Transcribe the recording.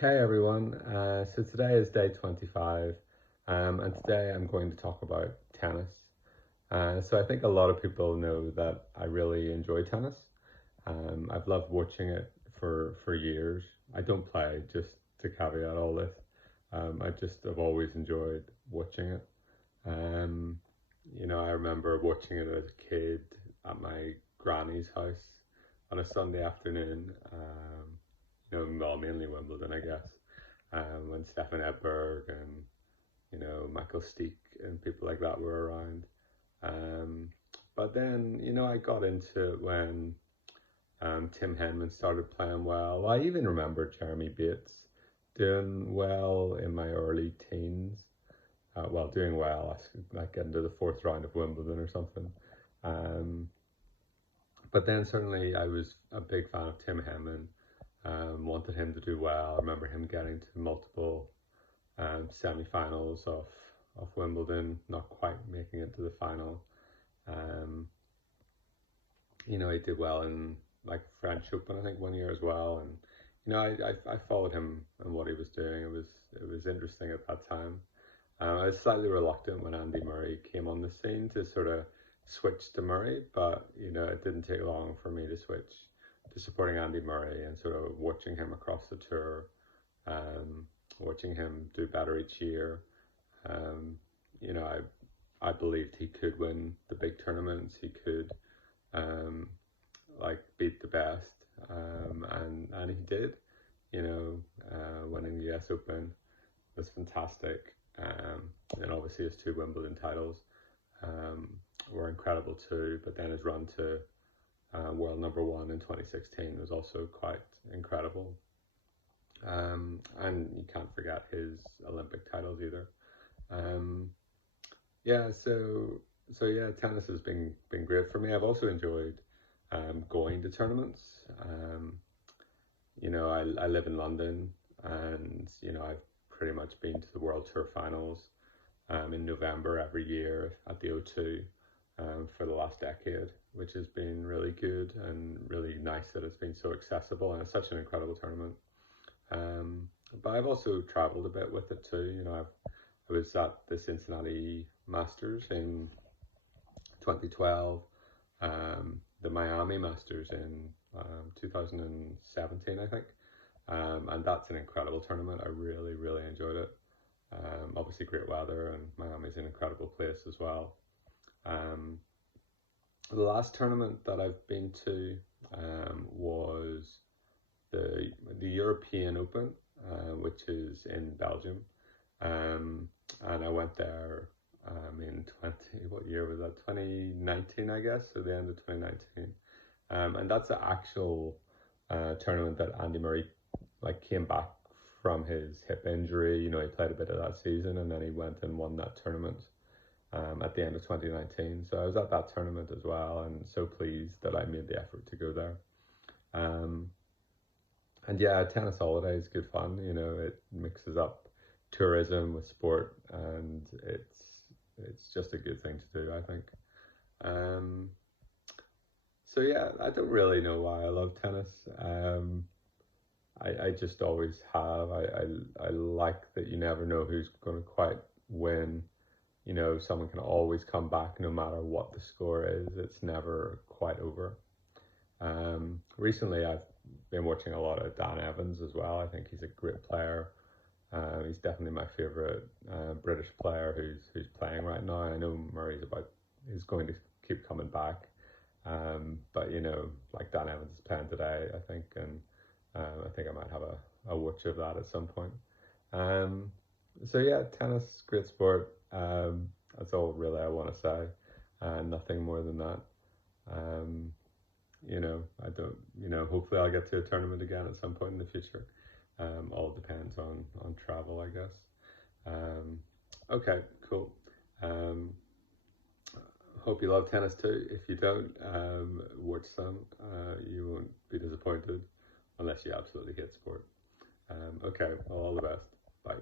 Hey everyone, so today is day 25, and today I'm going to talk about tennis. So I think a lot of people know that I really enjoy tennis. I've loved watching it for years. I don't play, just to caveat all this. I just have always enjoyed watching it. Um, I remember watching it as a kid at my granny's house on a Sunday afternoon. Well, mainly Wimbledon, I guess. When Stefan Edberg and Michael Steek and people like that were around. Um, but then I got into it when Tim Henman started playing well. I even remember Jeremy Bates doing well in my early teens. Doing well, like getting to the fourth round of Wimbledon or something. Um, but then certainly I was a big fan of Tim Henman. Wanted him to do well. I remember him getting to multiple semi-finals of Wimbledon, not quite making it to the final. Um, he did well in like French Open, I think, one year as well. And I followed him and what he was doing. It was interesting at that time. I was slightly reluctant when Andy Murray came on the scene to sort of switch to Murray, but it didn't take long for me to switch to supporting Andy Murray and sort of watching him across the tour, um, watching him do better each year. Um, I believed he could win the big tournaments. He could um, beat the best, and he did. Winning the U.S. Open was fantastic. And obviously his two Wimbledon titles um, were incredible too. But then his run to world number one in 2016 was also quite incredible. And you can't forget his Olympic titles either. Um, yeah, so tennis has been great for me. I've also enjoyed going to tournaments. I live in London, and I've pretty much been to the World Tour Finals in November every year at the O2 for the last decade, which has been really good and really nice that it's been so accessible, and it's such an incredible tournament. Um, but I've also traveled a bit with it too. I was at the Cincinnati Masters in 2012, the Miami Masters in 2017, I think. And that's an incredible tournament. I really, really enjoyed it. Obviously, great weather, and Miami's an incredible place as well. Um, the last tournament that I've been to was the European Open, which is in Belgium. And I went there in what year was that? 2019, I guess, so the end of 2019. And that's the actual tournament that Andy Murray came back from his hip injury. He played a bit of that season, and then he went and won that tournament at the end of 2019. So I was at that tournament as well, and so pleased that I made the effort to go there. Um, and yeah, tennis holiday is good fun. It mixes up tourism with sport, and it's just a good thing to do, I think. Um, so yeah, I don't really know why I love tennis. I just always have. I like that you never know who's going to quite win. Someone can always come back no matter what the score is. It's never quite over. Recently, I've been watching a lot of Dan Evans as well. I think he's a great player. He's definitely my favorite British player who's playing right now. I know Murray's is going to keep coming back, but like Dan Evans is playing today, I think, and I think I might have a watch of that at some point. Um, so yeah, tennis, great sport. That's all really I want to say, and nothing more than that. Um, I don't. Hopefully I'll get to a tournament again at some point in the future. All depends on travel, I guess. Um, okay, cool. Um, Hope you love tennis too. If you don't, watch some. You won't be disappointed unless you absolutely hate sport. Okay, well, all the best. Bye.